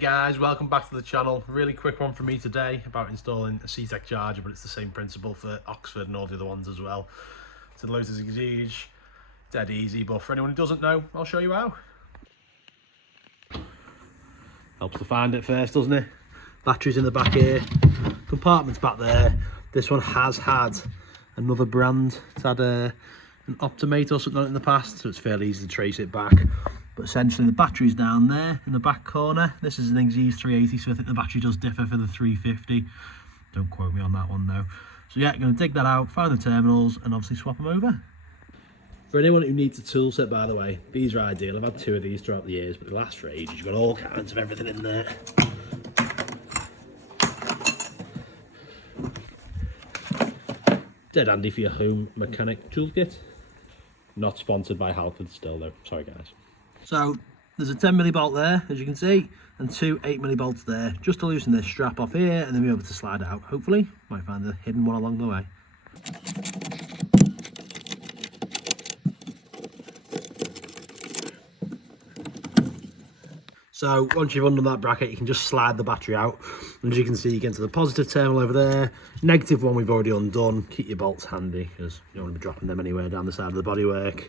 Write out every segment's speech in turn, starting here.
Guys, welcome back to the channel. Really quick one from me today about installing a CTEK charger, but it's the same principle for Oxford and all the other ones as well. It's a Lotus Exige, dead easy, but for anyone who doesn't know, I'll show you how. Helps to find it first, doesn't it? Batteries in the back here, compartments back there. This one has had another brand. It's had an Optimate or something in the past, so it's fairly easy to trace it back. But essentially the battery's down there in the back corner. This is an Exige 380, so I think the battery does differ for the 350. Don't quote me on that one though. So yeah, going to dig that out, find the terminals, and obviously swap them over. For anyone who needs a tool set, by the way, these are ideal. I've had two of these throughout the years, but they last for ages. You've got all kinds of everything in there. Dead handy for your home mechanic toolkit. Not sponsored by Halford still though, sorry guys. So there's a 10mm bolt there, as you can see, and two 8mm bolts there, just to loosen this strap off here and then be able to slide it out, hopefully. Might find a hidden one along the way. So once you've undone that bracket, you can just slide the battery out. And as you can see, you get to the positive terminal over there. Negative one we've already undone. Keep your bolts handy because you don't want to be dropping them anywhere down the side of the bodywork.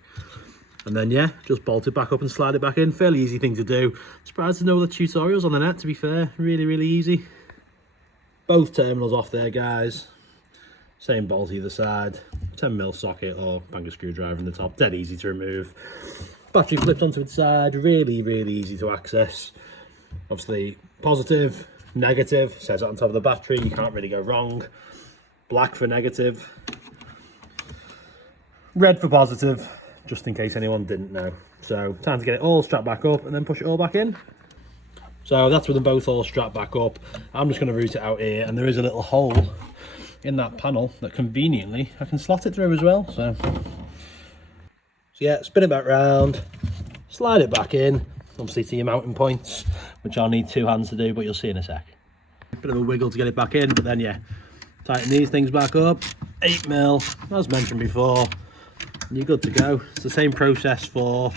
And then yeah, just bolt it back up and slide it back in. Fairly easy thing to do. Surprised to know the tutorials on the net, to be fair. Really easy. Both terminals off there, guys. Same bolt either side. 10mm socket or bang a screwdriver in the top. Dead easy to remove. Battery flipped onto its side, really easy to access. Obviously positive, negative, says it on top of the battery, you can't really go wrong. Black for negative, red for positive, just in case anyone didn't know. So time to get it all strapped back up and then push it all back in. So that's with them both all strapped back up. I'm just going to route it out here, and there is a little hole in that panel that conveniently I can slot it through as well. So yeah, spin it back round, slide it baback in, obviously to your mounting points, which I'll need two hands to do, but you'll see in a sec. Bit of a wiggle to get it back in, but then yeah, tighten these things back up, 8mm, as mentioned before, and you're good to go. It's the same process for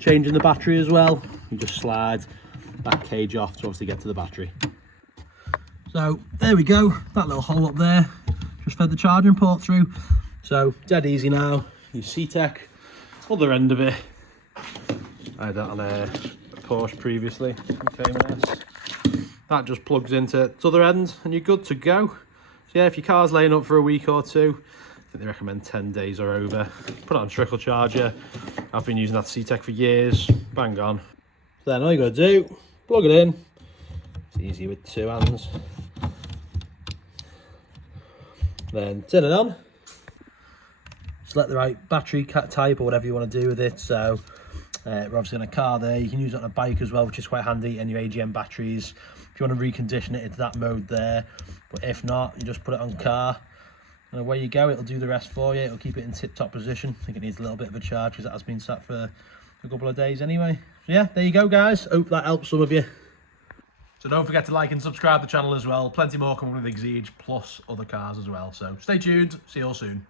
changing the battery as well. You just slide that cage off to obviously get to the battery. So there we go, that little hole up there, just fed the charging port through. So dead easy now, your CTEK. Other end of it, I had that on a Porsche previously, famous. That just plugs into its other end and you're good to go. So yeah, if your car's laying up for a week or two, I think they recommend 10 days or over. Put it on trickle charger. I've been using that CTEK for years, bang on. So then all you gotta do, plug it in. It's easy with two hands. Then turn it on. Select the right battery type or whatever you want to do with it. So we're obviously on a car there. You can use it on a bike as well, which is quite handy, and your AGM batteries if you want to recondition it into that mode there. But if not, you just put it on car and away you go. It'll do the rest for you. It'll keep it in tip-top position. I think it needs a little bit of a charge because it has been sat for a couple of days anyway. So yeah, there you go guys, hope that helps some of you. So don't forget to like and subscribe to the channel as well. Plenty more coming with Exige plus other cars as well. So stay tuned, see you all soon.